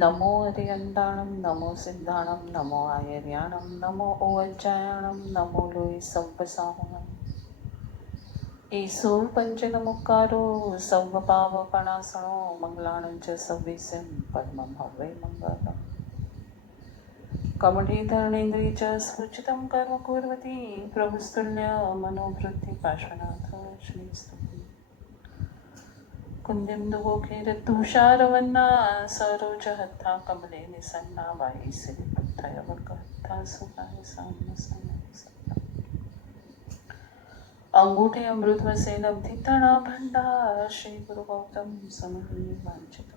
નમો અરિયંતાણમ નમો સિદ્ધાણમ નમો આયર્યાણમ નમો ઓવજ્જાયાણમ નમો લોય સૌપસાહણમ એસો પંચનમુકારો સૌપાવપણાસણો મંગલાણં ચ સવ્યસ્યં પરમં હવૈ મંગલમ કમળીધરણેન્દ્રિય ચ સ્ફુચિतं કર્મ કુર્વતી પ્રભુસ્તુલ્ય મનોવૃત્તિ પાર્શ્વનાથ શ્રીસ્તુતિ कुन्दिन्दुवोखेरतुषारवन्ना सरोजहत्था कमले निसन्ना वायि सिरिपुत्रयवकहत्था सुखाय साम्यसन्नसत्ता अंगूठे अमृतवसे लब्धितणा भण्डार श्री गुरु गौतम समहि वाञ्छित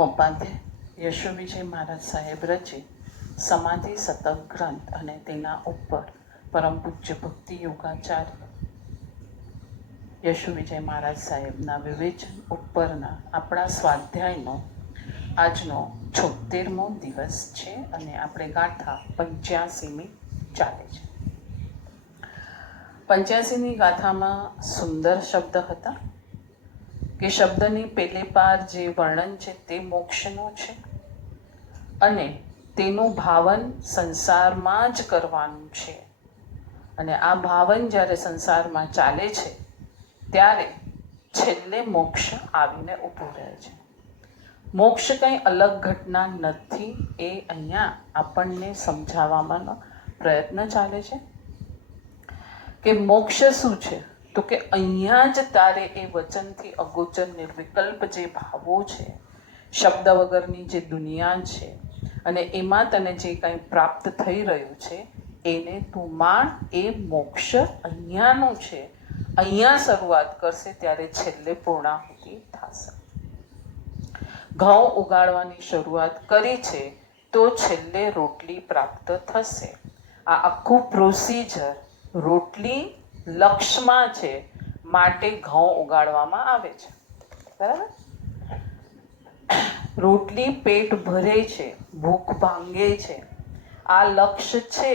મોપાધ્યાય યશો વિજય મહારાજ સાહેબ રચે સમાધિ શતક ગ્રંથ અને તેના ઉપર પરમ પૂજ્ય ભક્તિ યોગાચાર્ય યશો વિજય મહારાજ સાહેબના વિવેચન ઉપરના આપણા સ્વાધ્યાયનો આજનો 76મો દિવસ છે અને આપણે ગાથા 85મી ચાલે છે. 85મી ગાથામાં સુંદર શબ્દ હતા કે શબ્દની પેલે પાર જે વર્ણન છે તે મોક્ષનું છે અને તેનું ભાવન સંસારમાં જ કરવાનું છે અને આ ભાવન જ્યારે સંસારમાં ચાલે છે ત્યારે છેલ્લે મોક્ષ આવીને ઊભું રહે છે. મોક્ષ કંઈ અલગ ઘટના નથી, એ અહીંયા આપણને સમજાવવાનો પ્રયત્ન ચાલે છે કે મોક્ષ શું છે. તો કે અહીંયા જ તારે એ વચનથી અગોચર નિર્વિકલ્પ જે ભાવો છે, શબ્દ વગરની જે દુનિયા છે અને એમાં તને જે કંઈ પ્રાપ્ત થઈ રહ્યું છે એને તું માણ. એ મોક્ષ અહીંયાનું છે. અહીંયા શરૂઆત કરશે ત્યારે છેલ્લે પૂર્ણાહુતિ થશે. ઘઉં ઉગાડવાની શરૂઆત કરી છે તો છેલ્લે રોટલી પ્રાપ્ત થશે. આ આખું પ્રોસિજર રોટલી લક્ષ્યમાં છે માટે ઘઉં ઉગાડવામાં આવે છે. બરાબર? રોટલી પેટ ભરે છે, ભૂખ ભાંગે છે, આ લક્ષ્ય છે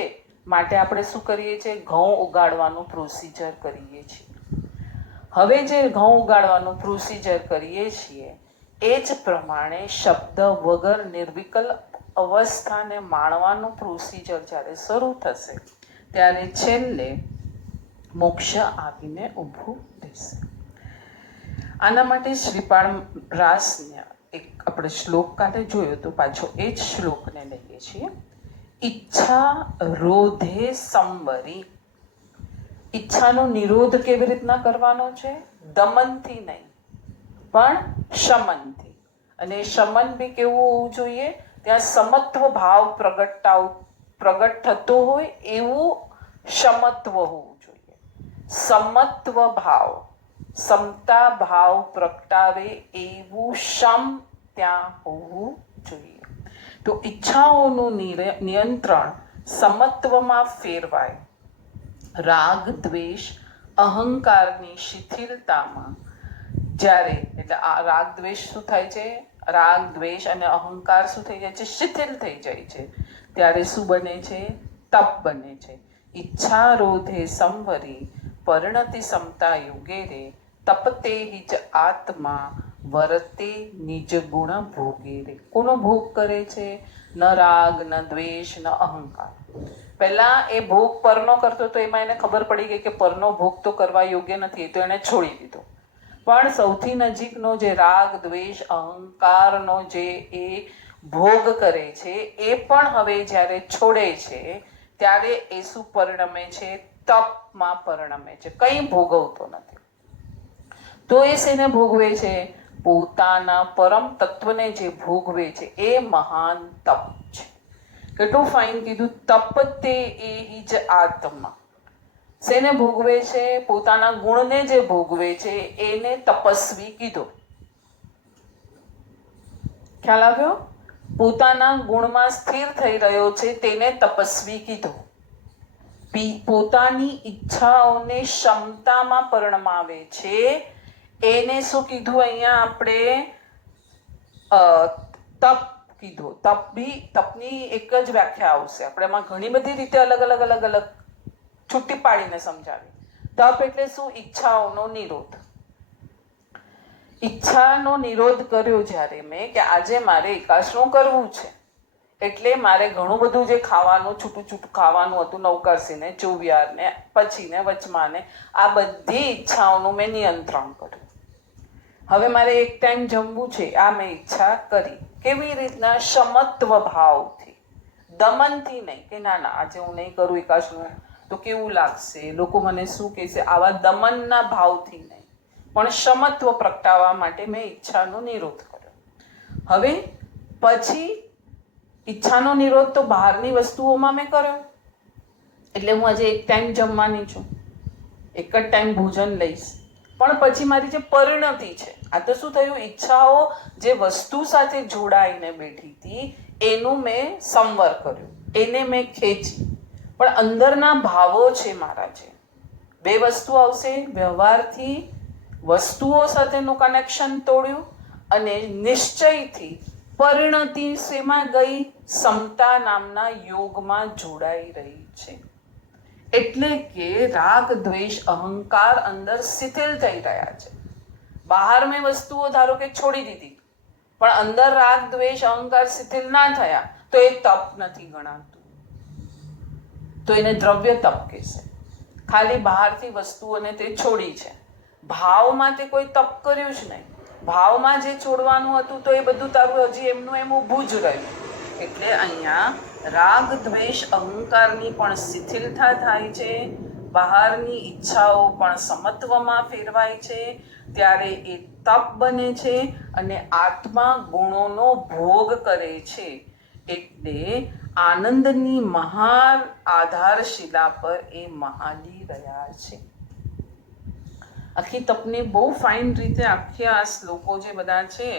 માટે આપણે શું કરીએ છીએ? ઘઉં ઉગાડવાનું પ્રોસિજર કરીએ છીએ. હવે જે ઘઉં ઉગાડવાનું પ્રોસિજર કરીએ છીએ એ જ પ્રમાણે શબ્દ વગર નિર્વિકલ્પ અવસ્થાને માણવાનું પ્રોસિજર જ્યારે શરૂ થશે ત્યારે છેલ્લે મોક્ષ આવીને ઊભું રહેશે. આના માટે શ્રીપાળ રાસને એક આપણે શ્લોક કાલે જોયો તો પાછો એ જ શ્લોકને લઈએ છીએ. ઈચ્છા રોધે સંવરી. ઈચ્છાનો નિરોધ કેવી રીતના કરવાનો છે? દમનથી નહીં પણ શમનથી. અને શમન બી કેવું હોવું જોઈએ? ત્યાં સમત્વ ભાવ પ્રગટ થતો હોય એવું શમત્વ હોવું જોઈએ. સમત્વ ભાવ, સમતા ભાવ પ્રગટાવે એવું શમ ત્યાં હોવું જોઈએ. તો ઈચ્છાઓનું નિયંત્રણ સમત્વમાં ફેરવાય. રાગ દ્વેષ અહંકારની શિથિલતામાં જ્યારે, એટલે આ રાગ દ્વેષ શું થાય છે? રાગ દ્વેષ અને અહંકાર શું થઈ જાય છે? શિથિલ થઈ જાય છે. ત્યારે શું બને છે? તપ બને છે. ઈચ્છા રોધે સંવરી પરિણતિ સમતા યુગે રે તપતે હિજ આત્મા વરતે નિજ ગુણ ભોગે રે. કોનો ભોગ કરે છે? ન રાગ, ન દ્વેષ, ન અહંકાર. પહેલા એ ભોગ પરનો કરતો તો એમાં એને ખબર પડી ગઈ કે પરનો ભોગ તો કરવા યોગ્ય નથી, તો એને છોડી દીધો. પણ સૌથી નજીકનો જે રાગ દ્વેષ અહંકારનો જે એ ભોગ કરે છે એ પણ હવે જ્યારે છોડે છે ત્યારે એ શું પરિણમે છે? તપમાં પરિણમે છે. કંઈ ભોગવતો નથી. તો એ શેને ભોગવે છે? પોતાના પરમ તત્વને જે ભોગવે છે એ મહાન તપ છે. કેટલું ફાઇન કીધું! તપતે એ જ આત્મા. શેને ભોગવે છે? પોતાના ગુણને જે ભોગવે છે એને તપસ્વી કીધો. ખ્યાલ આવ્યો? પોતાના ગુણમાં સ્થિર થઈ રહ્યો છે તેને તપસ્વી કીધો. પોતાની ઈચ્છાઓને ક્ષમતામાં પરિણમાવે છે એને શું કીધું અહીંયા આપણે? તપ કીધું. તપની એક જ વ્યાખ્યા આવશે. આપણે એમાં ઘણી બધી રીતે અલગ અલગ છૂટી પાડીને સમજાવી. તપ એટલે શું? ઈચ્છાઓનો નિરોધ. ઈચ્છાનો નિરોધ કર્યો જ્યારે મેં કે આજે મારે એકાશનું કરવું છે, એટલે મારે ઘણું બધું જે ખાવાનું છૂટું ખાવાનું હતું, નવકારસીને, ચોવિયારને, પછીને, વચમાને, આ બધી ઈચ્છાઓનું મેં નિયંત્રણ કર્યું. હવે મારે એક ટાઈમ જમવું છે, આ મેં ઈચ્છા કરી. કેવી રીતના? ક્ષમત્વ ભાવથી, દમનથી નહીં કે ના આજે હું નહીં કરું એકાશનું તો કેવું લાગશે, લોકો મને શું કહેશે, આવા દમનના ભાવથી નહીં, પણ ક્ષમત્વ પ્રગટાવવા માટે મેં ઈચ્છાનો નિરોધ કર્યો. હવે પછી ઈચ્છાનો નિરોધ તો બહારની વસ્તુઓમાં મેં કર્યો, એટલે હું આજે એક ટાઈમ જમવાની છું, એક જ ટાઈમ ભોજન લઈશ. પણ પછી મારી જે પરિણતિ છે, આ તો શું થયું? ઈચ્છાઓ જે વસ્તુ સાથે જોડાઈને બેઠી હતી એનું મેં સંવર કર્યું, એને મેં ખેંચી. પણ અંદરના ભાવો છે મારા, છે બે વસ્તુ આવશે. વ્યવહારથી વસ્તુઓ સાથેનું કનેક્શન તોડ્યું અને નિશ્ચયથી પરિણતિ શેમાં ગઈ? સમતા નામના યોગમાં જોડાઈ રહી છે. એટલે કે રાગ દ્વેષ અહંકાર અંદર શિથિલ થઈ રહ્યા છે. બહાર મેં વસ્તુઓ ધારો કે છોડી દીધી, પણ અંદર રાગ દ્વેષ અહંકાર શિથિલ ના થયા તો એ તપ નથી ગણાતું, તો એને દ્રવ્ય તપ કહેશે. ખાલી બહારથી વસ્તુઓને તે છોડી છે, ભાવમાં તે કોઈ તપ કર્યું જ નહીં. ભાવમાં જે છોડવાનું હતું તો એ બધું તારું હજી એમનું એમ ઊભું જ રહ્યું. એટલે અહીંયા રાગ દ્વેષ અહંકારની પણ શિથિલતા થાય છે, બહારની ઈચ્છાઓ પણ સમત્વમાં ફેરવાય છે, ત્યારે એ તપ બને છે અને આત્મા ગુણોનો ભોગ કરે છે. એટલે આનંદની મહાન આધારશિલા પર એ મહાલી રહ્યા છે. આખી તપને બહુ ફાઇન રીતે આખી આ શ્લોકો જે બધા છે,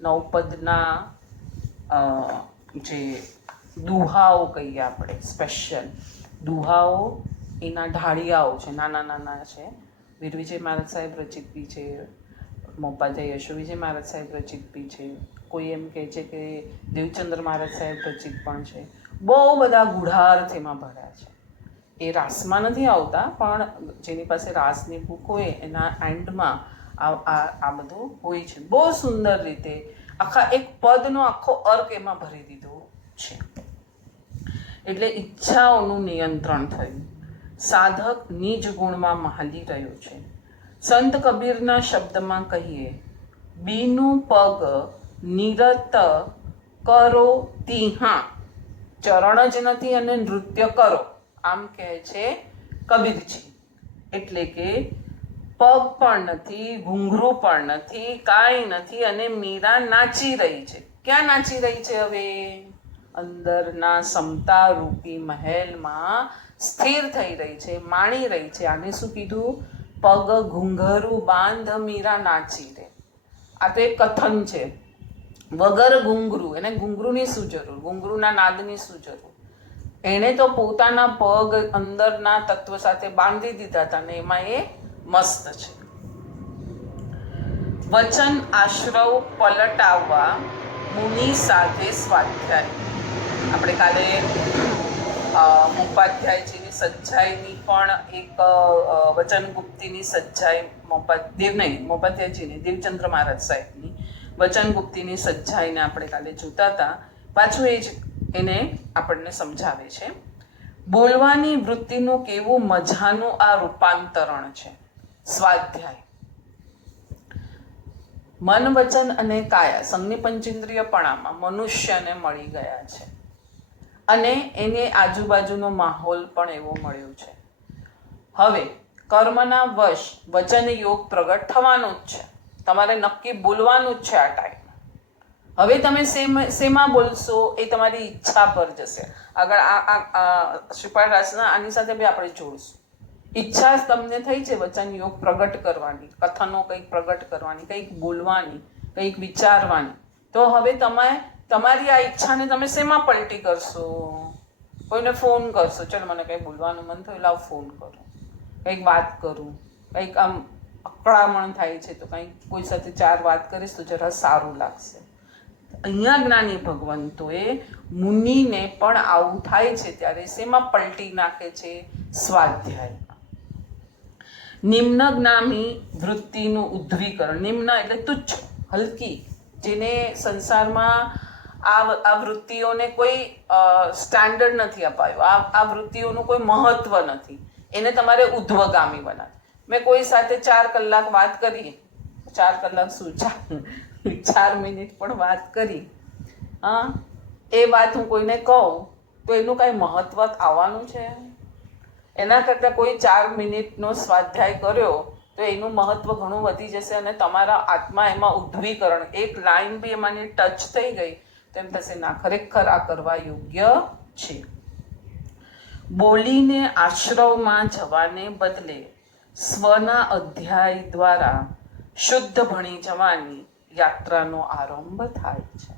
નવપદના જે દુહાઓ કહીએ આપણે, સ્પેશિયલ દુહાઓ, એના ઢાળિયાઓ છે, નાના નાના છે. વીર વિજય મહારાજ સાહેબ રચિત બી છે, મોપાધ્યાય યશો વિજય મહારાજ સાહેબ રચિત બી છે, કોઈ એમ કહે છે કે દેવચંદ્ર મહારાજ સાહેબ રચિત પણ છે. બહુ બધા ગુઢાર્થ એમાં ભર્યા છે. એ રાસમાં નથી આવતા, પણ જેની પાસે રાસની બુક હોય એના એન્ડમાં આ બધું હોય છે. બહુ સુંદર રીતે આખા એક પદનો આખો અર્ક એમાં ભરી દીધો છે. એટલે ઈચ્છાઓનું નિયંત્રણ થયું, સાધક નિજ ગુણમાં મહાલી રહ્યો છે. સંત કબીરના શબ્દમાં કહીએ, બીનું પગ નિરત કરો તિહા, ચરણ જ નથી અને નૃત્ય કરો, આમ કહે છે કબીરજી. એટલે કે પગ પણ નથી, ઘૂંઘરું પણ નથી, કાંઈ નથી, અને મીરા નાચી રહી છે. ક્યાં નાચી રહી છે? હવે અંદરના સમતા રૂપી મહેલમાં સ્થિર થઈ રહી છે, માણી રહી છે. આને શું કીધું? પગ ઘૂંઘરું બાંધ મીરા નાચી રે. આ તો એક કથન છે. વગર ઘૂંઘરું, એને ઘૂંઘરુંની શું જરૂર? ઘૂંઘરુંના નાદની શું જરૂર? એણે તો પોતાના પગ અંદરના તત્વ સાથે બાંધી દીધા હતા ને એમાં એ મસ્ત છે. વચન આશ્રવ પલટાવવા મુનિ સાથે સ્વાધ્યાય. આપણે કાલે મોપાધ્યાયજીની સજ્જાઈની પણ એક વચનગુપ્તીની સજ્જાઈ, મોપાધ્યાયજીની દેવચંદ્ર મહારાજ સાહેબની વચનગુપ્તીની સજ્જાઈને આપણે કાલે જોતા હતા. પાછું એ જ એને આપણને સમજાવે છે. બોલવાની વૃત્તિનું કેવું મજાનું આ રૂપાંતરણ છે. સ્વાધ્યાય મન વચન અને કાયા સંજ્ઞ પંચેન્દ્રિયપણામાં મનુષ્યને મળી ગયા છે, અને એને આજુબાજુનો માહોલ પણ એવો મળ્યો છે. હવે કર્મના વશ વચન યોગ પ્રગટ થવાનું જ છે. તમારે નક્કી બોલવાનું જ છે આ ટાઈમ. હવે તમે શેમાં બોલશો એ તમારી ઈચ્છા પર જશે. આગળ આ શ્રીપાદ રાસના આની સાથે બી આપણે જોડશું. ઈચ્છા તમને થઈ છે વચન યોગ પ્રગટ કરવાની, કથનો કંઈક પ્રગટ કરવાની, કંઈક બોલવાની, કંઈક વિચારવાની, તો હવે તમારી આ ઈચ્છાને તમે શેમાં પલટી કરશો? કોઈને ફોન કરશો, ચલો મને કંઈ બોલવાનું મન થયું, લાવ ફોન કરું, કંઈક વાત કરું, કંઈક આમ અકળામણ થાય છે, તો કંઈ કોઈ સાથે 4 વાત કરીશ તો જરા સારું લાગશે. અહીંયા જ્ઞાની ભગવંતોએ મુનિને પણ આવું થાય છે ત્યારે શેમાં પલટી નાખે છે? સ્વાધ્યાય. નિમ્નગામી વૃત્તિનું ઉદ્ધવીકરણ. નિમ્ન એટલે તુચ્છ, હલકી, જેને સંસારમાં આ વૃત્તિઓને કોઈ સ્ટાન્ડર્ડ નથી અપાયો, આ વૃત્તિઓનું કોઈ મહત્વ નથી, એને તમારે ઉધ્વગામી બનાવે. મેં કોઈ સાથે 4 કલાક વાત કરી, 4 કલાક શું 4 મિનિટ પણ વાત કરી, હા, એ વાત હું કોઈને કહું તો એનું કાંઈ મહત્વ આવવાનું છે? એના કરતાં કોઈ 4 મિનિટનો સ્વાધ્યાય કર્યો તો એનું મહત્વ ઘણું વધી જશે અને તમારા આત્મા એમાં ઉદ્ધવીકરણ, એક લાઈન બી એમાં ટચ થઈ ગઈ તેમ થશે, ના, ખરેખર આ કરવા યોગ્ય છે. બોલીને આશ્રવમાં જવાને બદલે સ્વના અધ્યાય દ્વારા શુદ્ધ ભણી જવાની યાત્રાનો આરંભ થાય છે.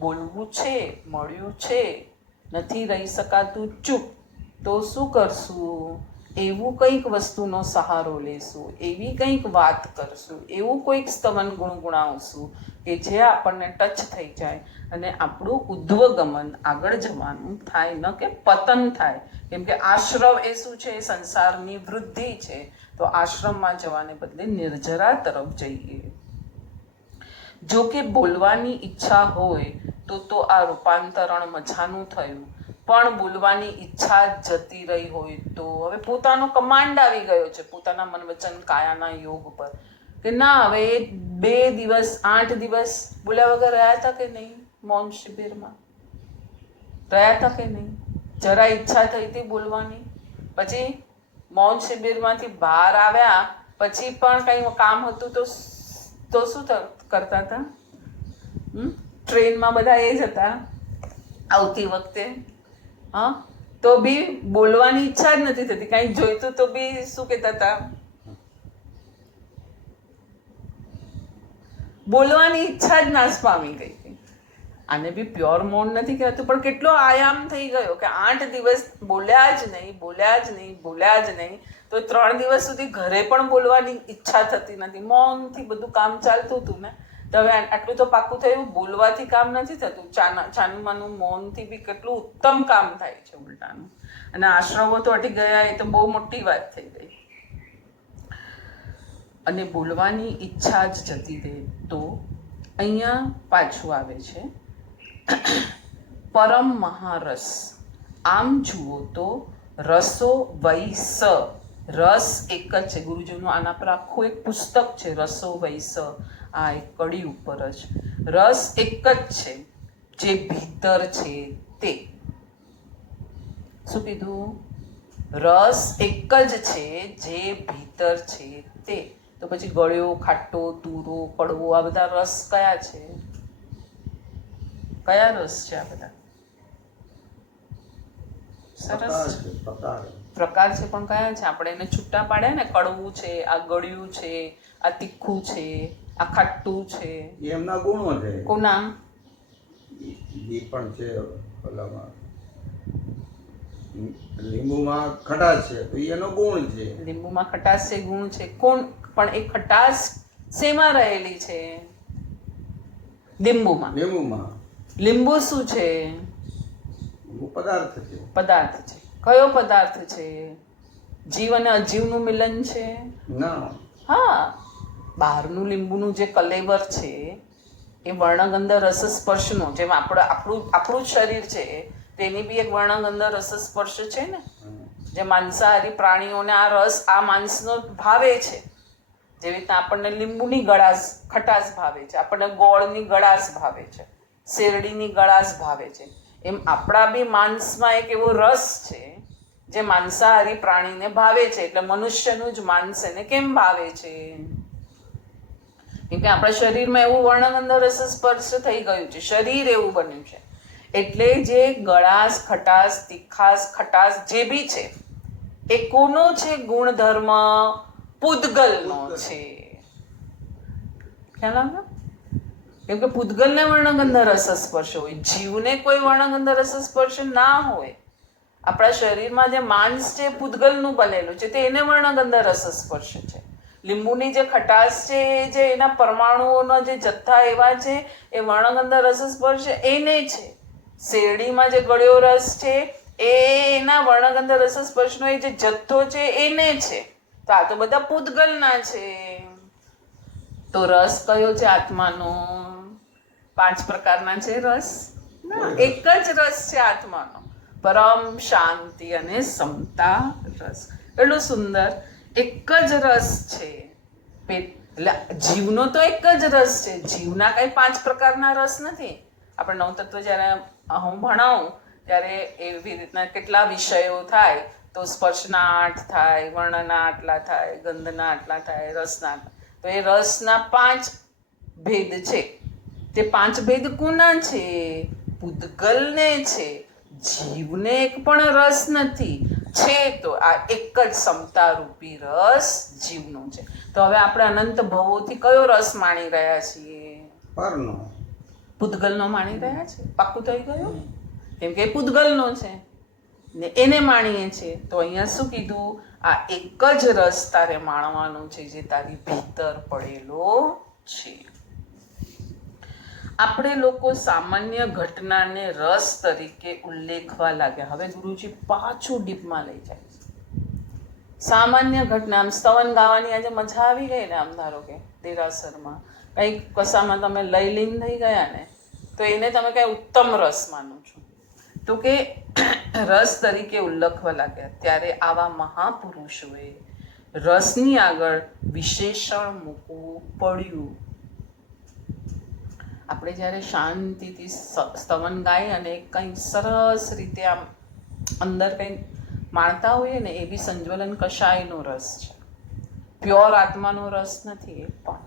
બોલવું છે, મળ્યું છે, નથી રહી શકાતું ચૂપ, તો શું કરશું? એવું કંઈક વસ્તુનો સહારો લેશું, એવી કંઈક વાત કરશું, એવું કોઈક સ્તવન ગુણગુણાવશું કે જે આપણને ટચ થઈ જાય અને આપણું ઉદ્ધવગમન આગળ જવાનું થાય, ન કે પતન થાય. કેમ કે આશ્રવ એ શું છે? સંસારની વૃદ્ધિ છે. તો આશ્રમમાં જવાને બદલે નિર્જરા તરફ જઈએ. જો કે બોલવાની ઈચ્છા હોય તો આ રૂપાંતરણ મજાનું થયું, પણ બોલવાની ઈચ્છા જતી રહી હોય તો હવે પોતાનો કમાન્ડ આવી ગયો છે પોતાના મન વચન કાયાના યોગ પર કે ના, હવે 2 દિવસ 8 દિવસ બોલ્યા વગર રહ્યા હતા કે નહીં? મૌન શિબિરમાં રહ્યા હતા કે નહીં? જરા ઈચ્છા થઈ હતી બોલવાની, પછી મૌન શિબિરમાંથી બહાર આવ્યા પછી પણ કંઈ કામ હતું તો શું કરતા હતા? ટ્રેનમાં બધા એ જ હતા આવતી વખતે, હા, તો બી બોલવાની ઈચ્છા જ નથી થતી. કંઈક જોઈતું તો બી શું કહેતા હતા? બોલવાની ઈચ્છા જ નાશ પામી ગઈ હતી. આને બી પ્યોર મૌન નથી કહેવાતું, પણ કેટલો આયામ થઈ ગયો કે 8 દિવસ બોલ્યા જ નહીં, તો 3 દિવસ સુધી ઘરે પણ બોલવાની ઈચ્છા થતી નથી. મૌનથી બધું કામ ચાલતું હતું ને, તો હવે આટલું તો પાકું થયું, બોલવાથી કામ નથી થતું. ચાનુમાનું મૌનથી બી કેટલું ઉત્તમ કામ થાય છે ઉલટાનું. અને આશ્રમો તો અટી ગયા, એ તો બહુ મોટી વાત થઈ ગઈ. અને બોલવાની ઈચ્છા જ જતી રહે તો અહીંયા પાછું આવે છે પરમ મહારસ. આમ જુઓ તો રસો વૈસ, રસ એક જ છે. ગુરુજીનું આના પર આખું એક પુસ્તક છે, રસો વૈસ. આ એક કડી ઉપર જ રસ એક જ છે, જે ભીતર છે તે. શું કીધું? રસ એક જ છે, જે ભીતર છે તે. તો પછી ગળ્યો, ખાટો, તુરો, કડવો, આ બધા રસ કયા છે? કયા રસ છે આ બધા? સરસ પ્રકાર છે, પણ કયા છે? આપણે એને છૂટા પાડ્યા ને, કડવું છે, આ ગળ્યું છે, આ તીખું છે, આ ખાટું છે, એમના ગુણો છે. કોના? એ પણ છે. ઓલામાં લીંબુમાં ખટાશ છે તો એનો ગુણ છે. લીંબુમાં ખટાશ છે, ગુણ છે. કોણ? પણ એ ખટાશ શેમાં રહેલી છે? લીંબુમાં. લીંબુ શું છે? પદાર્થ છે. પદાર્થ છે. કયો પદાર્થ છે? જીવ અને અજીવનું મિલન છે? ના. હા, બહારનું લીંબુનું જે કલેવર છે એ વર્ણગંધ રસ સ્પર્શનું, જેમ આપણું શરીર છે તેની બી એક વર્ણગંધ રસ સ્પર્શ છે ને. જે માંસાહારી પ્રાણીઓને આ રસ, આ માંસનો ભાવે છે. જેવી રીતના આપણને લીંબુની ગળાશ, ખટાશ ભાવે છે, આપણને ગોળની ગળાશ ભાવે છે, શેરડીની ગળાશ ભાવે છે, એમ આપણા બી માંસમાં એક એવો રસ છે જે માંસાહારી પ્રાણીને ભાવે છે. એટલે મનુષ્યનું જ માંસ એને કેમ ભાવે છે? કેમ કે આપણા શરીરમાં એવું વર્ણગંધ રસ સ્પર્શ થઈ ગયું છે, શરીર એવું બન્યું છે. એટલે જે ગળાશ, ખટાશ, તીખાશ, ખટાશ જે બી છે એ કોનો છે? ગુણધર્મ પૂદગલનો છે. ખ્યાલ આવ્યો? કેમ કે પૂદગલને વર્ણગંધ રસ સ્પર્શ હોય, જીવને કોઈ વર્ણગંધ રસ સ્પર્શ ના હોય. આપણા શરીરમાં જે માંસ છે પૂદગલનું બનેલું છે, તે એને વર્ણગંધ રસ સ્પર્શ છે. લીંબુની જે ખટાશ છે એ જે એના પરમાણુઓના જે જથ્થા એવા છે એ વર્ણગંધા રસસ્પર્શ એને છે. શેરડીમાં જે ગળ્યો રસ છે એ એના વર્ણગંધા રસસ્પર્શનો એ જે જથ્થો છે એને છે. તો આ તો બધા પૂતગલના છે. તો રસ કયો છે આત્માનો? 5 પ્રકારના છે રસ? ના, એક જ રસ છે આત્માનો, પરમ શાંતિ અને સમતા રસ. એટલું સુંદર, એક જ રસ છે. એટલે જીવનો તો એક જ રસ છે. જીવના કઈ 5 પ્રકારના રસ નથી. આપણે નવતત્વ જ્યારે હું ભણાવું ત્યારે એવી રીતના કેટલા વિષયો થાય તો સ્પર્શના 8 થાય, વર્ણના આટલા થાય, ગંધના આટલા થાય, રસના આટલા. તો એ રસના 5 ભેદ છે. તે 5 ભેદ કોના છે? પૂતગલને છે. જીવને એક પણ રસ નથી. છે તો આ એક જ સમતા રૂપી રસ જીવનો છે. તો હવે આપણે અનંત ભવોથી કયો રસ માણી રહ્યા છીએ? પરનો. પૂતગલનો માણી રહ્યા છે. પાક્કું થઈ ગયું? કેમ કે એ પૂતગલનો છે ને એને માણીએ છીએ. તો અહીંયા શું કીધું? આ એક જ રસ તારે માણવાનો છે જે તારી ભીતર પડેલો છે. આપણે લોકો સામાન્ય ઘટનાને રસ તરીકે ઉલ્લેખવા લાગ્યા. હવે ગુરુજી પાછું ડીપમાં લઈ જાય છે. સામાન્ય ઘટના, આમ સ્તવન ગાવાની આજે મજા આવી ગઈ ને, આમ ધારો કે દેરાસરમાં કંઈક કસામાં તમે લઈ લીન થઈ ગયા ને, તો એને તમે કઈ ઉત્તમ રસ માનો છો. તો કે રસ તરીકે ઉલ્લેખવા લાગ્યા. ત્યારે આવા મહાપુરુષોએ રસની આગળ વિશેષણ મૂકવું પડ્યું. આપણે જ્યારે શાંતિથી સ્તવન ગાય અને કંઈ સરસ રીતે આમ અંદર કંઈ માણતા હોઈએ ને, એવી સંજ્વલન કશાયનો રસ છે. પ્યોર આત્માનો રસ નથી એ પણ.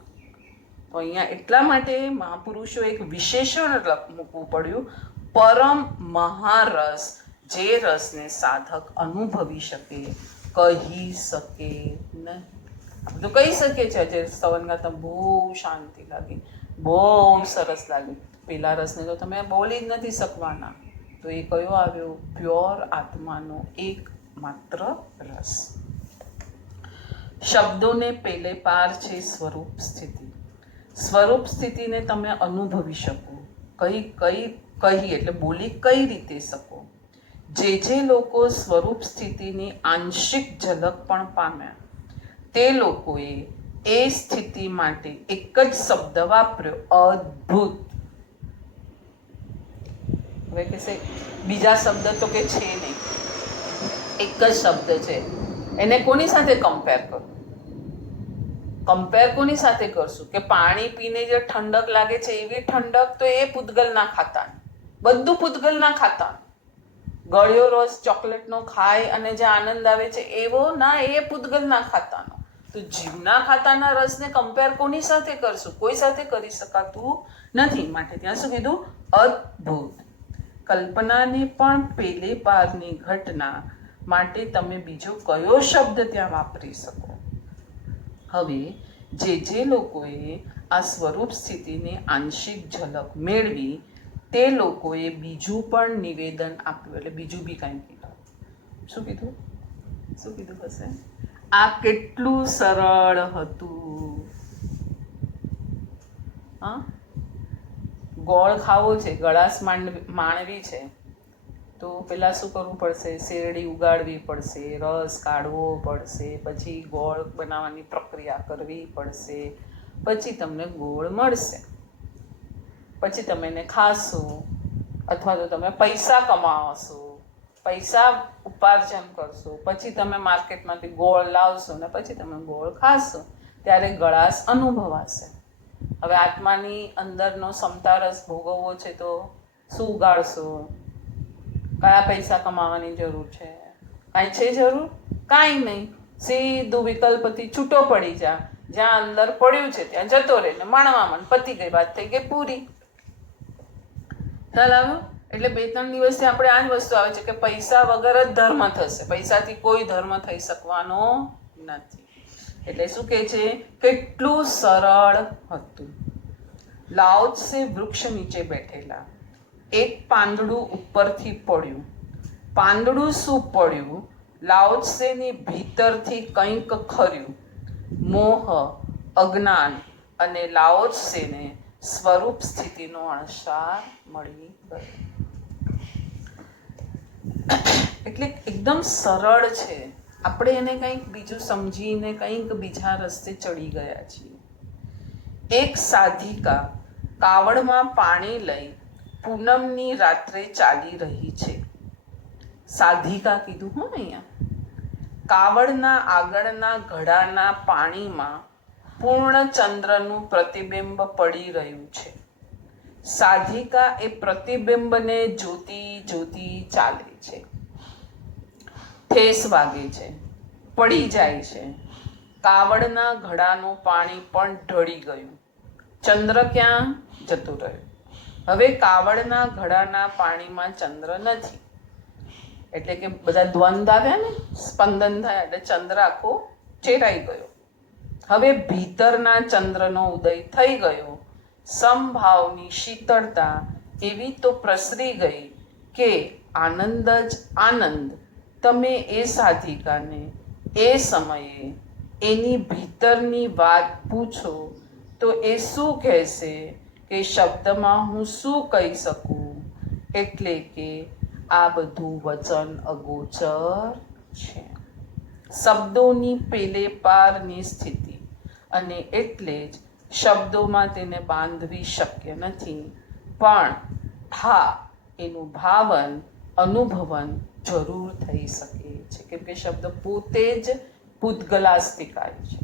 તો અહીંયા એટલા માટે મહાપુરુષો એક વિશેષણ મૂકવું પડ્યું, પરમ મહારસ, જે રસને સાધક અનુભવી શકે, કહી શકે નહીં. આપણે તો કહી શકીએ છીએ આજે સ્તવન ગાતા બહુ શાંતિ લાગી, બહુ સરસ લાગ્યું. પેલા રસને તો તમે બોલી જ નથી શકવાના. તો એ કયો આવ્યો? પ્યોર આત્માનો એક માત્ર રસ. શબ્દોને પેલે પાર છે સ્વરૂપ સ્થિતિ. સ્વરૂપ સ્થિતિને તમે અનુભવી શકો. કહી એટલે બોલી કઈ રીતે શકો. જે લોકો સ્વરૂપ સ્થિતિની આંશિક ઝલક પણ પામ્યા, તે લોકોએ એ સ્થિતિ માટે એક જ શબ્દ વાપર્યો, અદ્ભુત. હવે કહેશે બીજા શબ્દ તો કે છે નહીં, એક જ શબ્દ છે. એને કોની સાથે કમ્પેર કરું? કમ્પેર કોની સાથે કરશું? કે પાણી પીને જે ઠંડક લાગે છે એવી ઠંડક તો એ પૂતગલના ખાતા, બધું પૂતગલના ખાતા. ગળ્યો રસ ચોકલેટનો ખાય અને જે આનંદ આવે છે એવો ના, એ પૂતગલના ખાતાનો. તો જીવના ખાતાના રસને કમ્પેર કોની સાથે કરશું? કોઈ સાથે કરી શકાતું નથી. માટે ત્યાં શું કીધું? અદ્ભુત. કલ્પનાને પણ પેલે પારની ઘટના માટે તમે બીજો કયો શબ્દ ત્યાં વાપરી શકો? હવે જે લોકોએ આ સ્વરૂપ સ્થિતિની આંશિક ઝલક મેળવી, તે લોકોએ બીજું પણ નિવેદન આપ્યું. એટલે બીજું બી કાંઈ કીધું. શું કીધું? શું કીધું હશે? આ કેટલું સરળ હતું. હા, ગોળ ખાવો છે, ગળાશ માણવી છે, તો પહેલાં શું કરવું પડશે? શેરડી ઉગાડવી પડશે, રસ કાઢવો પડશે, પછી ગોળ બનાવવાની પ્રક્રિયા કરવી પડશે, પછી તમને ગોળ મળશે, પછી તમે એને ખાશો, અથવા તો તમે પૈસા કમાવશો, પૈસા ઉપાર્જન કરશો, પછી તમે માર્કેટમાંથી ગોળ લાવશો ને પછી તમે ગોળ ખાશો, ત્યારે ગળાશ અનુભવાશે. હવે આત્માની અંદરનો સમતા રસ ભોગવવો છે તો શું ઉગાડશો? કયા પૈસા કમાવાની જરૂર છે? કાંઈ છે જરૂર? કાંઈ નહીં. સીધું વિકલ્પથી છૂટો પડી જા, જ્યાં અંદર પડ્યું છે ત્યાં જતો રહે ને માણવા મન, પતી ગઈ, વાત થઈ ગઈ પૂરી. ખ્યાલ આવ્યો? એટલે 2-3 દિવસથી આપણે આ જ વસ્તુ આવે છે કે પૈસા વગર જ ધર્મ થશે, પૈસાથી કોઈ ધર્મ થઈ શકવાનો નથી. એટલે શું કહે છે? કેટલું સરળ હતું. લાઓ ત્સે વૃક્ષ નીચે બેઠેલા, એક પાંદડું ઉપરથી પડ્યું. પાંદડું શું પડ્યું? લાઓ ત્સેની ભીતરથી કંઈક ખર્યું. મોહ, અજ્ઞાન અને લાઓત્સેને સ્વરૂપ સ્થિતિનો અણસાર મળી ગયો. એટલે એકદમ સરળ છે. આપણે એને કંઈક બીજું સમજીને કંઈક બીજા રસ્તે ચડી ગયા છીએ. એક સાધિકા કાવડમાં પાણી લઈ પૂનમની રાત્રે ચાલી રહી છે. સાધિકા કીધું હો અહીંયા. કાવડના આગળના ઘડાના પાણીમાં પૂર્ણચંદ્રનું પ્રતિબિંબ પડી રહ્યું છે. સાધિકા એ પ્રતિબિંબને જોતી જોતી ચાલે છે. ઠેસ વાગે છે, પડી જાય છે. કાવડના ઘડાનું પાણી પણ ઢળી ગયું. ચંદ્ર ક્યાં જતો રહ્યો? હવે કાવડના ઘડાના પાણીમાં ચંદ્ર નથી. એટલે કે બધા દ્વંદ આવ્યા ને, સ્પંદન થયા એટલે ચંદ્ર આખો ચેરાઈ ગયો. હવે ભીતરના ચંદ્રનો ઉદય થઈ ગયો. સમભાવની શીતળતા એવી તો પ્રસરી ગઈ કે આનંદ જ આનંદ. તમે એ સાધિકાને એ સમયે એની ભીતરની વાત પૂછો તો એ શું કહેશે કે શબ્દમાં હું શું કહી શકું? એટલે કે આ બધું વચન અગોચર છે, શબ્દોની પેલે પારની સ્થિતિ, અને એટલે જ શબ્દોમાં તેને બાંધવી શક્ય નથી. પણ હા, એનું ભાવન અનુભવન જરૂર થઈ શકે છે, કેમ કે શબ્દ પોતે જ પૂતગલાસ્તિકાય છે.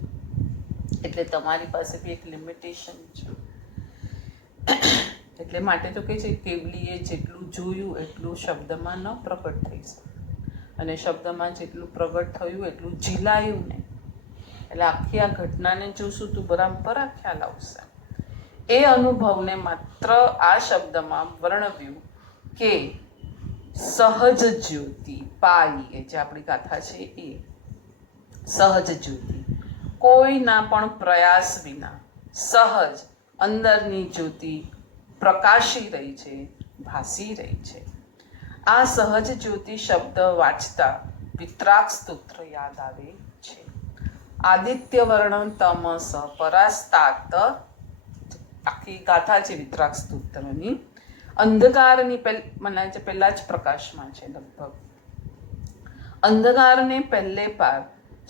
એટલે તમારી પાસે બી એક લિમિટેશન છે. એટલે માટે તો કહે છે કેવલીએ જેટલું જોયું એટલું શબ્દમાં ન પ્રગટ થઈ શકે, અને શબ્દમાં જેટલું પ્રગટ થયું એટલું ઝીલાયું નહીં. એટલે આખી આ ઘટનાને જોશું તો બરાબર આ ખ્યાલ આવશે. એ અનુભવને માત્ર આ શબ્દમાં વર્ણવ્યું કે સહજ જ્યોતિ પાઈ, એ જે આપણી ગાથા છે એ સહજ જ્યોતિ, કોઈના પણ પ્રયાસ વિના સહજ અંદરની જ્યોતિ પ્રકાશી રહી છે, ભાસી રહી છે. આ સહજ જ્યોતિ શબ્દ વાંચતા વિતરાગ સ્તોત્ર યાદ આવે છે. આદિત્ય વર્ણ તમસ પરાસ્તાત, આખી ગાથા છે વિતરાગ સ્તોત્રની. અંધકારની મને છે પહેલા જ પ્રકાશમાં છે લગભગ. અંધકારને પહેલે પાર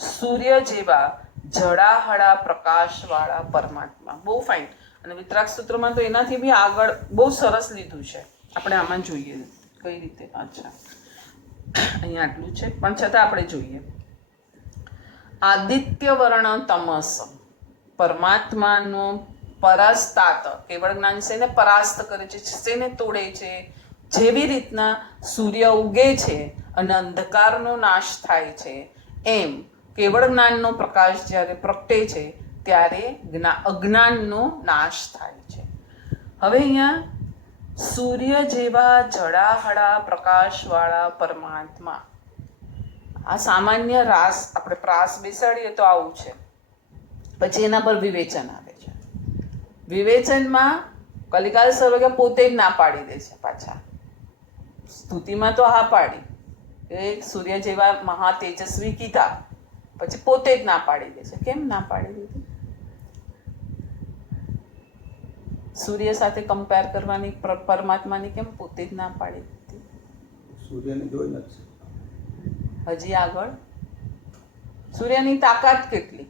સૂર્ય જેવા જડાહડા પ્રકાશવાળા પરમાત્મા. બહુ ફાઇન. અને વિતરાગ સૂત્રમાં તો એનાથી બી આગળ બહુ સરસ લીધું છે. આપણે આમાં જોઈએ કઈ રીતે. અચ્છા, અહીંયા આટલું છે પણ છતાં આપણે જોઈએ. આદિત્ય વર્ણ તમસ, પરમાત્માનો પરાસ્તાત, કેવળ જ્ઞાન શેને પરાસ્ત કરે છે, શેને તોડે છે. જેવી રીતના સૂર્ય ઉગે છે અને અંધકારનો નાશ થાય છે, એમ કેવળ જ્ઞાનનો પ્રકાશ જ્યારે પ્રગટે છે ત્યારે અજ્ઞાનનો નાશ થાય છે. હવે અહીંયા સૂર્ય જેવા જડાહડા પ્રકાશવાળા પરમાત્મા, આ સામાન્ય રાસ, આપણે પ્રાસ બેસાડીએ તો આવું છે. પછી એના પર વિવેચન આવે છે. વિવેચનમાં કલિકાલ સર્વજ્ઞ પોતે જ ના પાડી દે છે. પાછા સ્તુતિમાં તો હા પાડી, એ સૂર્ય જેવા મહા તેજસ્વી કીધા, પછી પોતે જ ના પાડી દે છે. કેમ ના પાડી દીધી? સૂર્ય સાથે કમ્પેર કરવાની પરમાત્માની કેમ પોતે જ ના પાડી દીધી? સૂર્યને જોઈ નથી. હજી આગળ સૂર્યની તાકાત કેટલી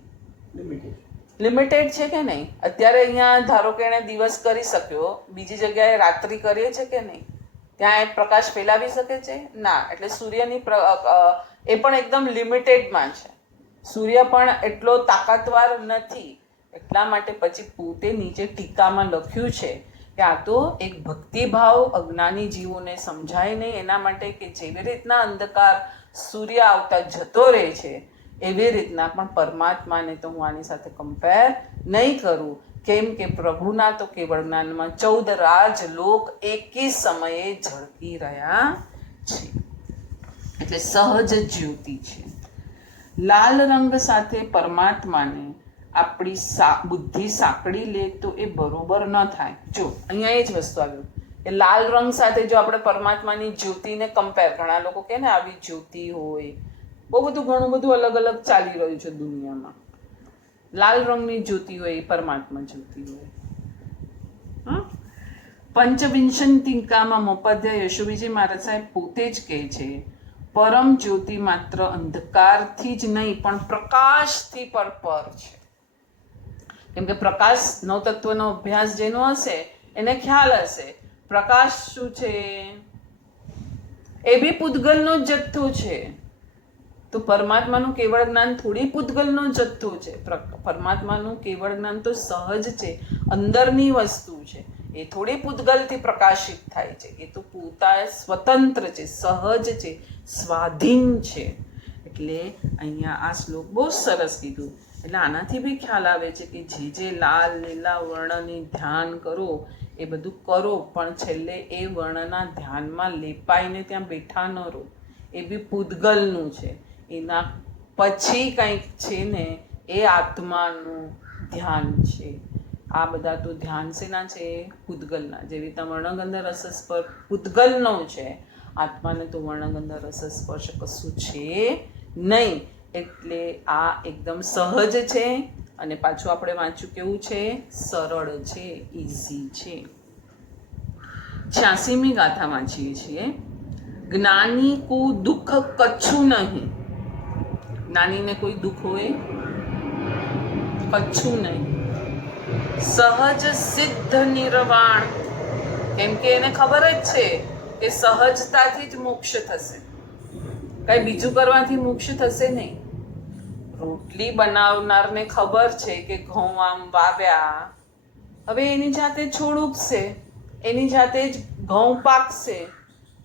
લિમિટેડ છે કે નહીં? અત્યારે અહીંયા ધારો કે એને દિવસ કરી શક્યો, બીજી જગ્યાએ રાત્રિ કરીએ છે કે નહીં? ત્યાં એ પ્રકાશ ફેલાવી શકે છે? ના. એટલે સૂર્યની એ પણ એકદમ લિમિટેડમાં છે. સૂર્ય પણ એટલો તાકાતવાર નથી. એટલા માટે પછી પોતે નીચે ટીકામાં લખ્યું છે કે આ તો એક ભક્તિભાવ અજ્ઞાની જીવોને સમજાય નહીં, એના માટે કે જેવી રીતના અંધકાર સૂર્ય આવતા જતો રહે છે એવી રીતના પણ પરમાત્માને તો હું આની સાથે કમ્પેર નહીં કરું. કેમ કે પ્રભુના તો કેવળ જ્ઞાનમાં 14 રાજલોક એકી સમયે ઝળકી રહ્યા છે. એટલે સહજ જ્યોતિ છે. લાલ રંગ સાથે પરમાત્માને આપણી બુદ્ધિ સાંકળી લે તો એ બરોબર ન થાય. જો અહીંયા એ જ વસ્તુ આવ્યું કે લાલ રંગ સાથે જો આપણે પરમાત્માની જ્યોતિને કમ્પેર, ઘણા લોકો કહે ને આવી જ્યોતિ હોય, બહુ બધું ઘણું બધું અલગ અલગ ચાલી રહ્યું છે દુનિયામાં. લાલ રંગની જ્યોતિ હોય એ પરમાત્મા જ્યોતિ હોય. પંચવિંશતિકામાં મોપાધ્યાય યશોવીજી મહારાજ સાહેબ પોતે જ કહે છે પરમ જ્યોતિ માત્ર અંધકારથી જ નહીં પણ પ્રકાશથી પણ પર છે. કેમ કે પ્રકાશ નવતત્વનો અભ્યાસ જેનો હશે એને ખ્યાલ હશે પ્રકાશ શું છે એ બી પૂતગલનો જ જથ્થો છે. તો પરમાત્માનું કેવળ જ્ઞાન થોડી પૂતગલનો જથ્થો છે. પરમાત્માનું કેવળ જ્ઞાન તો સહજ છે, અંદરની વસ્તુ છે. એ થોડી પૂતગલથી પ્રકાશિત થાય છે. એ તો પોતા સ્વતંત્ર છે, સહજ છે, સ્વાધીન છે. એટલે અહીંયા આ શ્લોક બહુ સરસ કીધું. એટલે આનાથી બી ખ્યાલ આવે છે કે જે લાલ લીલા વર્ણની ધ્યાન કરો એ બધું કરો, પણ છેલ્લે એ વર્ણના ધ્યાનમાં લેપાઈને ત્યાં બેઠા ન રહો. એ બી પૂતગલનું છે. એના પછી કંઈક છે ને એ આત્માનું ધ્યાન છે. આ બધા તો ધ્યાન શેના છે? પૂતગલના. જેવી રીતે વર્ણગંધ રસસ્પર્શ પૂતગલનો છે, આત્માને તો વર્ણગંધ રસસ્પર્શ કશું છે નહીં. એટલે આ એકદમ સહજ છે. અને પાછું આપણે વાંચ્યું કેવું છે? સરળ છે, ઇઝી છે. 86મી ગાથા વાંચીએ છીએ. જ્ઞાની કો દુઃખ કચ્છું નહીં. જ્ઞાનીને કોઈ દુઃખ હોય કચ્છું નહીં. સહજ સિદ્ધ નિર્વાણ. કેમ કે એને ખબર જ છે કે સહજતાથી જ મોક્ષ થશે, કઈ બીજું કરવાથી મોક્ષ થશે નહીં. રોટલી બનાવનારને ખબર છે કે ઘઉં આમ વાવ્યા, હવે એની જાતે છોડ ઉગશે, એની જાતે જ ઘઉં પાકશે,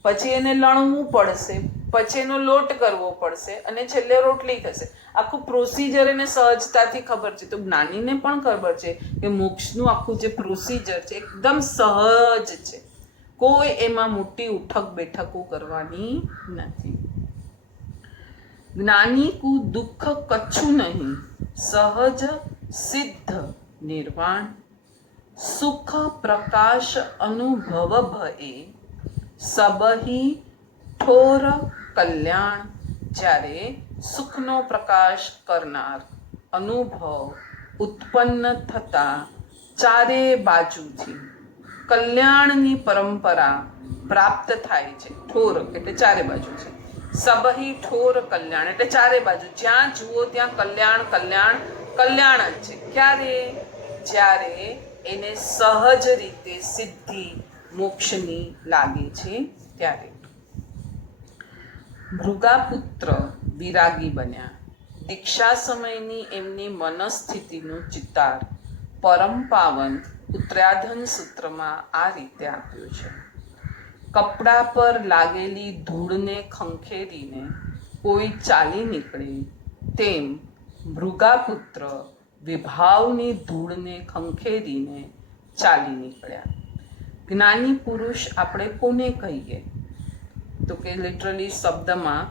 પછી એને લણવું પડશે, પછી એનો લોટ કરવો પડશે અને છેલ્લે રોટલી થશે. આખું પ્રોસિજર એને સહજતાથી ખબર છે. તો જ્ઞાનીને પણ ખબર છે કે મોક્ષનું આખું જે પ્રોસિજર છે એકદમ સહજ છે. કોઈ એમાં મોટી ઉઠક બેઠકો કરવાની નથી. જ્ઞાની કુ દુઃખ કચ્છું નહીં. સહજ સિદ્ધ નિર્વાણ. સુખ પ્રકાશ અનુભવ ભયે સબહી ઠોર કલ્યાણ. જ્યારે સુખનો પ્રકાશ કરનાર અનુભવ ઉત્પન્ન થતા ચારે બાજુથી કલ્યાણની પરંપરા પ્રાપ્ત થાય છે. ઠોર એટલે ચારે બાજુ છે. સબહી ઠોર કલ્યાણ એટલે ચારે બાજુ જ્યાં જુઓ ત્યાં કલ્યાણ કલ્યાણ કલ્યાણ જ છે. ક્યારે? જ્યારે એને સહજ રીતે સિદ્ધિ મોક્ષની લાગે છે ત્યારે. ભૃગાપુત્ર વિરાગી બન્યા. દીક્ષા સમયની એમની મનસ્થિતિનું ચિતાર પરમ પાવન ઉત્તરાધન સૂત્રમાં આ રીતે આપ્યું છે. કપડા પર લાગેલી ધૂળને ખંખેરીને કોઈ ચાલી નીકળે તેમ ભૃગાપુત્ર વિભાવની ધૂળને ખંખેરીને ચાલી નીકળ્યા. જ્ઞાની પુરુષ આપણે કોને કહીએ? તો કે લિટરલી શબ્દમાં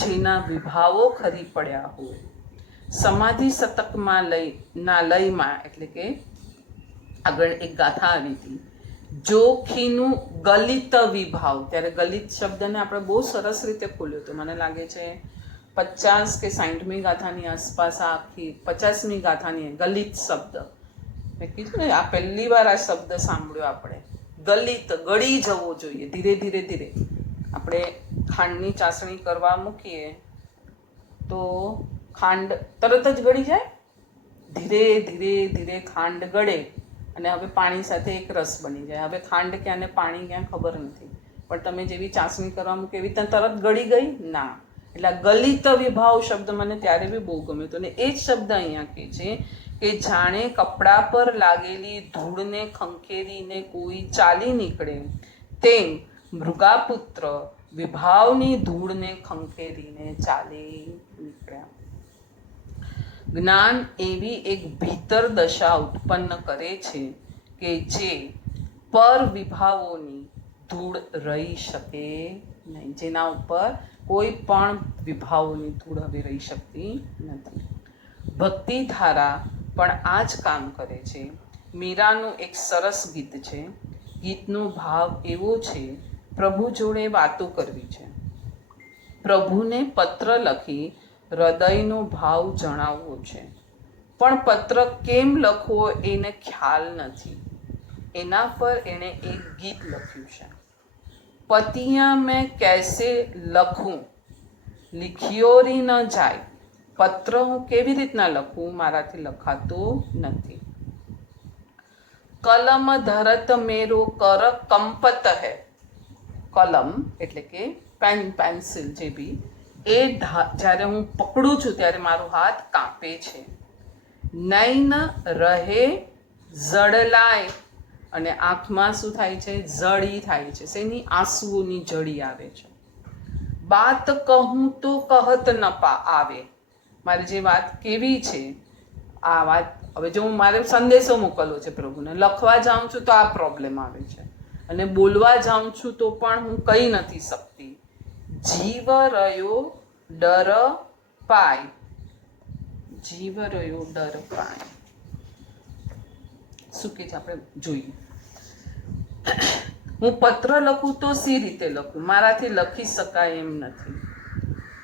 જેના વિભાવો ખરી પડ્યા હોય. સમાધિ શતકમાં લયમાં એટલે કે આગળ એક ગાથા આવી હતી, જોખીનું ગલિત વિભાવ. ત્યારે ગલિત શબ્દને આપણે બહુ સરસ રીતે ખોલ્યો હતો. મને લાગે છે 50 કે 60મી ગાથાની આસપાસ આખી 50મી ગાથાની ગલિત શબ્દ મેં કીધું ને, આ પહેલી વાર આ શબ્દ સાંભળ્યો આપણે. ગલિત ગળી જવો જોઈએ ધીરે ધીરે ધીરે. આપણે ખાંડની ચાસણી કરવા મૂકીએ તો ખાંડ તરત જ ગળી જાય. ધીરે ધીરે ધીરે ખાંડ ગળે અને હવે પાણી સાથે એક રસ બની જાય. હવે ખાંડ ક્યાં ને પાણી ક્યાં ખબર નથી, પણ તમે જેવી ચાસણી કરવા મૂકે એવી ત્યાં તરત ગળી ગઈ ના. એટલે ગલિત વિભાવ શબ્દ મને ત્યારે બી બહુ ગમ્યો હતો. ને એ જ શબ્દ અહીંયા કહે છે કે જાણે કપડા પર લાગેલી ધૂળને ખંખેરીને કોઈ ચાલી નીકળે તેમ મૃગાપુત્ર વિભાવની ધૂળને ખંખેરીને ચાલી નીકળ્યા. જ્ઞાન એવી એક ભીતર દશા ઉત્પન્ન કરે છે કે જે પર વિભાવોની ધૂળ રહી શકે નહીં, જેના ઉપર કોઈ પણ વિભાવોની ધૂળ હવે રહી શકતી નથી. ભક્તિ ધારા પણ આ જ કામ કરે છે. મીરાનું એક સરસ ગીત છે. ગીતનો ભાવ એવો છે, પ્રભુ જોડે વાતો કરવી છે, પ્રભુને પત્ર લખી હૃદયનો ભાવ જણાવવો છે, પણ પત્ર કેમ લખવો એને ખ્યાલ નથી. એના પર એણે એક ગીત લખ્યું છે, પતિયા મેં કેસે લખું લિખિયોરી ન જાય. પત્ર હું કેવી રીતના લખું, મારાથી લખાતો નથી. કલમ ધરત મેરો કર કંપત હૈ. કલમ એટલે કે પેન, પેન્સિલ જે બી, એ જ્યારે હું પકડું છું ત્યારે મારો હાથ કાંપે છે. નૈન રહે જડલાય, અને આંખમાં શું થાય છે, જળી થાય છે. શેની? આંસુઓની જળી આવે છે. બાત કહું તો કહત ન આવે. મારી જે વાત કેવી છે, આ વાત હવે જો હું મારે સંદેશો મોકલવો છે પ્રભુને, લખવા જાઉં છું તો આ પ્રોબ્લેમ આવે છે, અને બોલવા જાઉં છું તો પણ હું કહી નથી શકતી. જીવ રહ્યો ડર પાય. જીવ રહ્યો ડર પાય. શું કે છે આપણે જોઈએ. હું પત્ર લખું તો સી રીતે લખું, મારાથી લખી શકાય એમ નથી.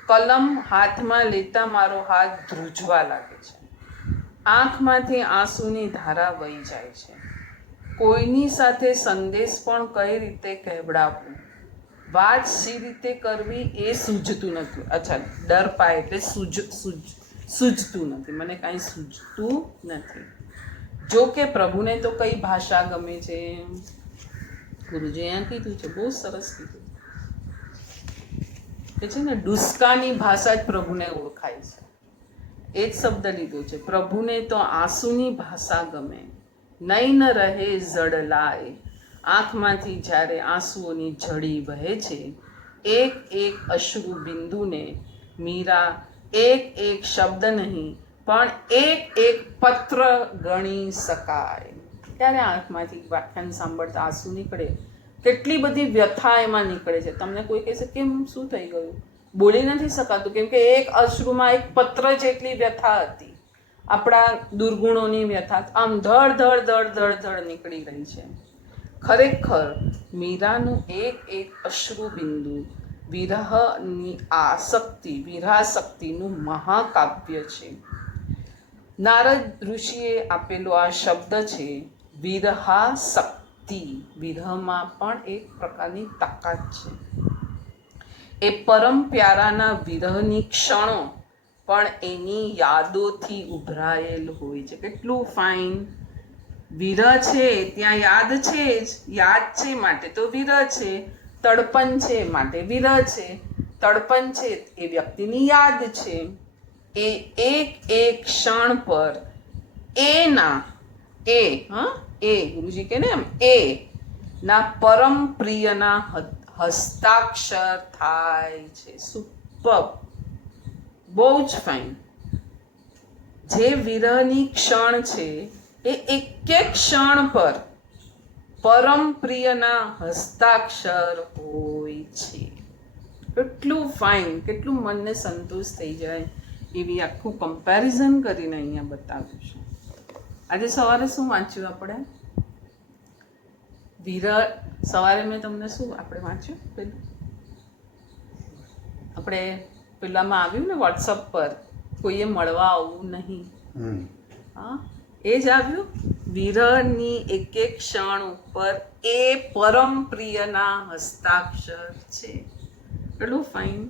કલમ હાથમાં લેતા મારો હાથ ધ્રુજવા લાગે છે. આંખમાંથી આંસુની ધારા વહી જાય છે. કોઈની સાથે સંદેશ પણ કઈ રીતે કહેવડાવવું, વાત સી રીતે કરવી એ સૂઝતું નથી. અચ્છા, ડર પાય એટલે સૂઝતું નથી, મને કાંઈ સૂઝતું નથી. જો કે પ્રભુને તો કઈ ભાષા ગમે છે? ગુરુજી અહીંયા કીધું છે, બહુ સરસ કીધું કે છે ને, ડુસ્કાની ભાષા જ પ્રભુને ઓળખાય છે. એ જ શબ્દ લીધો છે. પ્રભુને તો આંસુની ભાષા ગમે. નૈન રહે જડલાય. આંખમાંથી જ્યારે આંસુઓની જડી વહે છે, એક એક અશ્રુ બિંદુને મીરા એક એક શબ્દ નહીં પણ એક એક પત્ર ગણી શકાય. ત્યારે આંખમાંથી વ્યાખ્યાન સાંભળતા આંસુ નીકળે, કેટલી બધી વ્યથા એમાં નીકળે છે. તમને કોઈ કહેશે કેમ, શું થઈ ગયું? બોલી નથી શકાતું, કેમ કે એક અશ્રુમાં એક પત્ર જેટલી વ્યથા હતી. આપણા દુર્ગુણોની વ્યથા આમ ધડ ધડ ધડ ધડ ધડ નીકળી રહી છે. ખરેખર મીરાનું એક એક અશ્રુ બિંદુ વિરહની આસક્તિ, વિરહાસક્તિનું મહાકાવ્ય છે. નારદ ઋષિએ આપેલો આ શબ્દ છે વિરહાસક્તિ. વિરહમાં પણ એક પ્રકારની તાકાત છે. એ પરમ પ્યારાના વિરહની ક્ષણો પણ એની યાદોથી ઉભરાયેલ હોય છે. કેટલું ફાઇન! વિરહ છે ત્યાં યાદ છે જ, યાદ છે માટે તો વિરહ છે. તડપણ છે માટે વિરહ છે. તડપણ છે એ વ્યક્તિની યાદ છે. એ એક એક ક્ષણ પર એના ગુરુજી કે ને એમ, એ ના પરમ પ્રિયના હસ્તાક્ષર થાય છે. સુપર, બહુ જ ફાઇન. જે વિરહની ક્ષણ છે એ એક એક ક્ષણ પર પરમ પ્રિયના હસ્તાક્ષર હોય છે. કેટલું ફાઇન, કેટલું મનને સંતોષ થઈ જાય એવી આખું કમ્પેરિઝન કરીને અહીંયા બતાવ્યું છે. આજે સવારે શું વાંચ્યું આપણે? વિરહ. સવારે મેં તમને શું આપણે વાંચ્યું? આપણે પેલામાં આવ્યું ને વોટ્સઅપ પર, કોઈએ મળવા આવવું નહીં. હા, એ જ આવ્યું. વિરહની એક એક ક્ષણ ઉપર એ પરમ પ્રિયના હસ્તાક્ષર છે. કેટલું ફાઇન.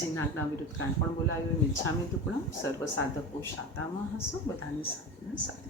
જીનાજ્ઞા વિરુદ્ધ કાંઈ પણ બોલાવ્યું, મિચ્છામિ દુક્કડમ સર્વ સાધકો શાતામાં હસો. બધાની સાથે